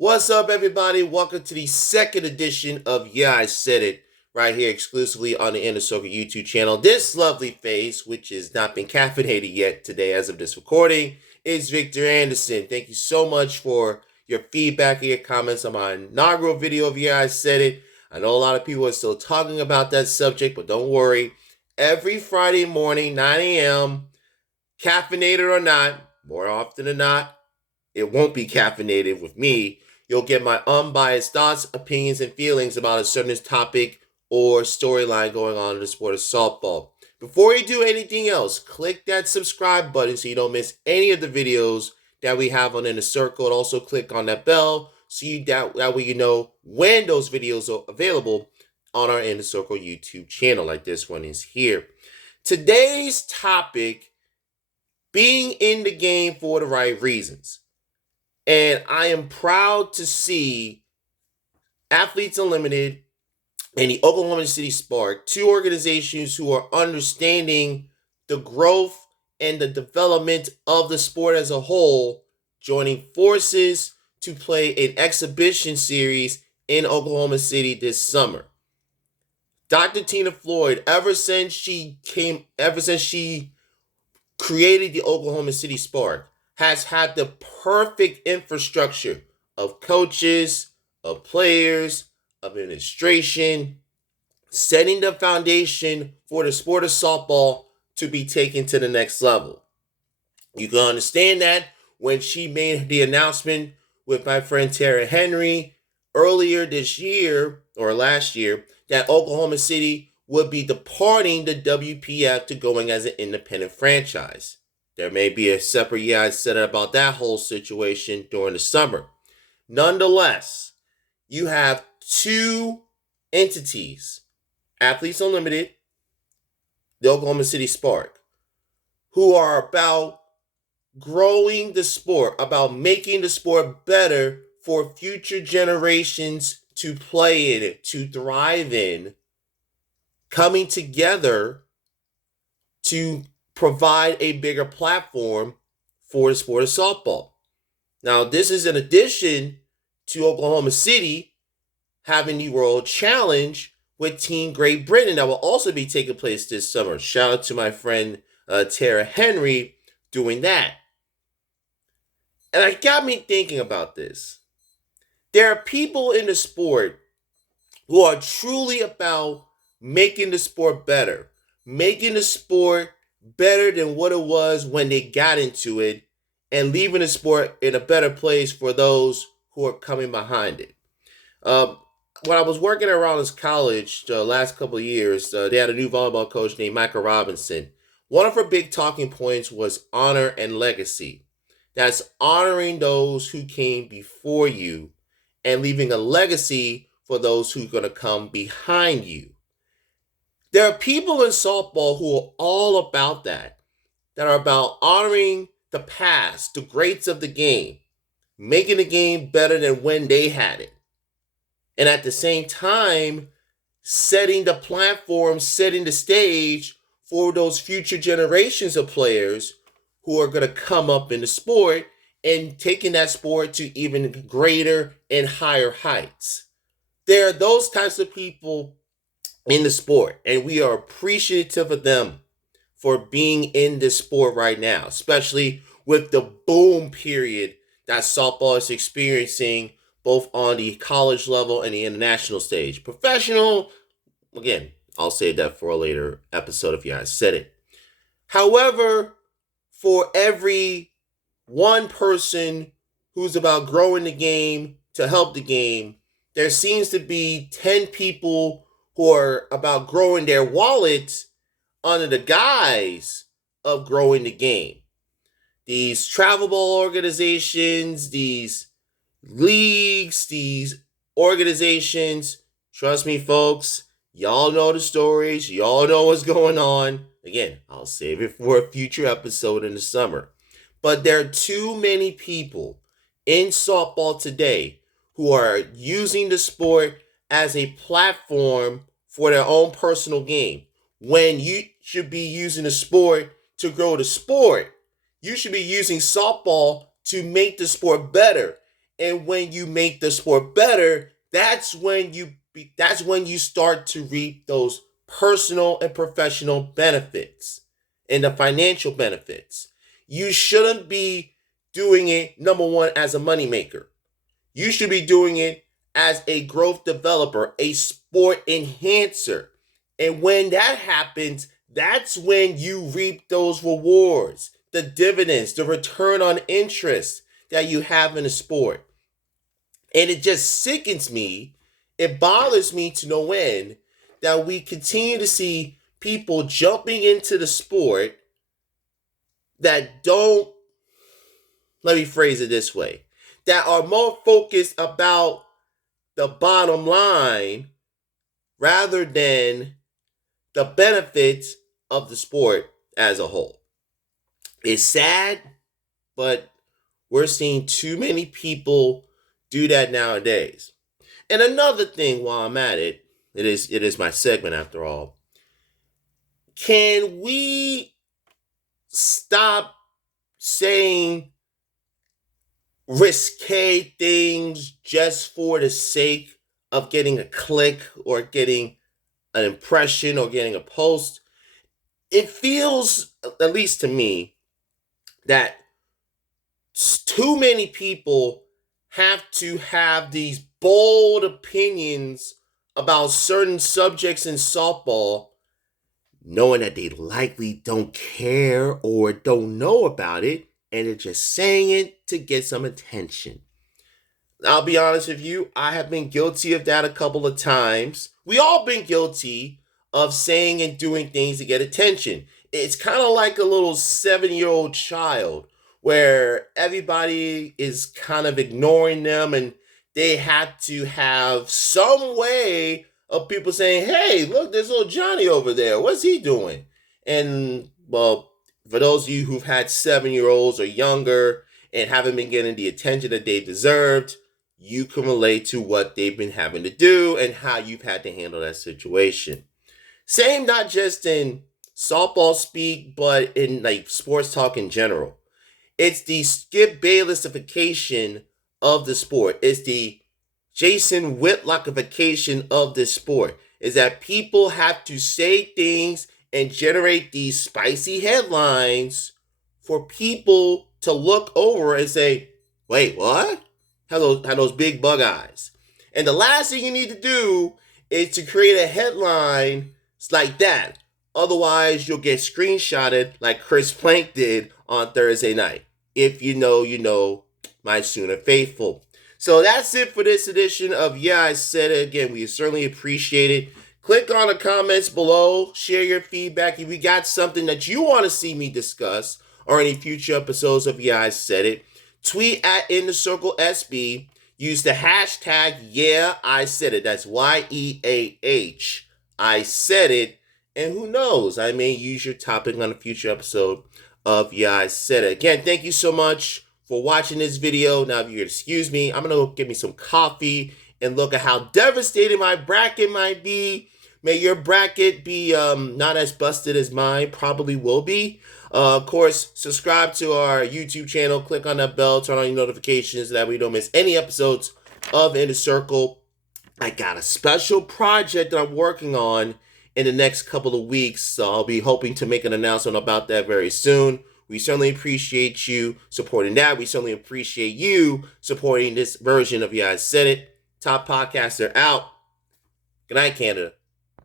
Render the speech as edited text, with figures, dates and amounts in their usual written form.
What's up, everybody? Welcome to the second edition of Yeah, I Said It, right here exclusively on the Inner Circle YouTube channel. This lovely face, which has not been caffeinated yet today as of this recording, is Victor Anderson. Thank you so much for your feedback and your comments on my inaugural video of Yeah, I Said It. I know a lot of people are still talking about that subject, but don't worry. Every Friday morning, 9 a.m., caffeinated or not, more often than not, it won't be caffeinated with me. You'll get my unbiased thoughts, opinions, and feelings about a certain topic or storyline going on in the sport of softball. Before you do anything else, click that subscribe button so you don't miss any of the videos that we have on Inner Circle. And also click on that bell so that way you know when those videos are available on our Inner Circle YouTube channel, like this one is here. Today's topic, being in the game for the right reasons. And I am proud to see Athletes Unlimited and the Oklahoma City Spark, two organizations who are understanding the growth and the development of the sport as a whole, joining forces to play an exhibition series in Oklahoma City this summer. Dr. Tina Floyd, ever since she created the Oklahoma City Spark, has had the perfect infrastructure of coaches, of players, of administration, setting the foundation for the sport of softball to be taken to the next level. You can understand that when she made the announcement with my friend Tara Henry earlier this year, or last year, that Oklahoma City would be departing the WPF to going as an independent franchise. There may be a separate Yeah, I Said It about that whole situation during the summer. Nonetheless, you have two entities, Athletes Unlimited, the Oklahoma City Spark, who are about growing the sport, about making the sport better for future generations to play in it, to thrive in, coming together to provide a bigger platform for the sport of softball. Now, this is in addition to Oklahoma City having the World Challenge with Team Great Britain that will also be taking place this summer. Shout out to my friend Tara Henry doing that. And it got me thinking about this. There are people in the sport who are truly about making the sport better, making the sport better than what it was when they got into it, and leaving the sport in a better place for those who are coming behind it. When I was working around this college the last couple of years, they had a new volleyball coach named Michael Robinson. One of her big talking points was honor and legacy. That's honoring those who came before you and leaving a legacy for those who are going to come behind you. There are people in softball who are all about that are about honoring the past, the greats of the game, making the game better than when they had it. And at the same time, setting the platform, setting the stage for those future generations of players who are going to come up in the sport and taking that sport to even greater and higher heights. There are those types of people in the sport, and we are appreciative of them for being in this sport right now, especially with the boom period that softball is experiencing both on the college level and the international stage. Professional, again, I'll save that for a later episode if I said it. However, for every one person who's about growing the game to help the game, there seems to be 10 people who are about growing their wallets under the guise of growing the game. These travel ball organizations, these leagues, these organizations, trust me, folks, y'all know the stories, y'all know what's going on. Again, I'll save it for a future episode in the summer. But there are too many people in softball today who are using the sport as a platform for their own personal game, when you should be using the sport to grow the sport. You should be using softball to make the sport better And when you make the sport better, that's when you start to reap those personal and professional benefits and the financial benefits. You shouldn't be doing it, number one, as a moneymaker. You should be doing it as a growth developer, a sport enhancer. And when that happens, that's when you reap those rewards, the dividends, the return on interest that you have in a sport. And it just sickens me, it bothers me to no end that we continue to see people jumping into the sport that don't, let me phrase it this way, that are more focused about the bottom line rather than the benefits of the sport as a whole. It's sad, but we're seeing too many people do that nowadays. And another thing while I'm at it, it is my segment after all. Can we stop saying risque things just for the sake of getting a click or getting an impression or getting a post? It feels, at least to me, that too many people have to have these bold opinions about certain subjects in softball, knowing that they likely don't care or don't know about it, and they're just saying it to get some attention. I'll be honest with you, I have been guilty of that a couple of times. We all been guilty of saying and doing things to get attention. It's kind of like a little 7-year-old child where everybody is kind of ignoring them and they have to have some way of people saying, hey, look, there's little Johnny over there. What's he doing? And, well, for those of you who've had 7-year-olds or younger and haven't been getting the attention that they deserved, you can relate to what they've been having to do and how you've had to handle that situation. Same not just in softball speak, but in like sports talk in general. It's the Skip Baylessification of the sport. It's the Jason Whitlockification of this sport. Is that people have to say things and generate these spicy headlines for people to look over and say, wait, what? Have those big bug eyes. And the last thing you need to do is to create a headline like that. Otherwise, you'll get screenshotted like Chris Plank did on Thursday night. If you know, you know, my Sooner faithful. So that's it for this edition of Yeah, I Said It. Again, we certainly appreciate it. Click on the comments below. Share your feedback. If you got something that you want to see me discuss or any future episodes of Yeah, I Said It, tweet at InTheCircleSB. Use the hashtag Yeah, I Said It. That's YEAH. I said it. And who knows, I may use your topic on a future episode of Yeah, I Said It. Again, thank you so much for watching this video. Now, if you excuse me, I'm going to go get me some coffee and look at how devastating my bracket might be. May your bracket be not as busted as mine probably will be. Of course, subscribe to our YouTube channel. Click on that bell. Turn on your notifications so that we don't miss any episodes of In the Circle. I got a special project that I'm working on in the next couple of weeks, so I'll be hoping to make an announcement about that very soon. We certainly appreciate you supporting that. We certainly appreciate you supporting this version of Yeah, I Said It. Top podcaster out. Good night, Canada.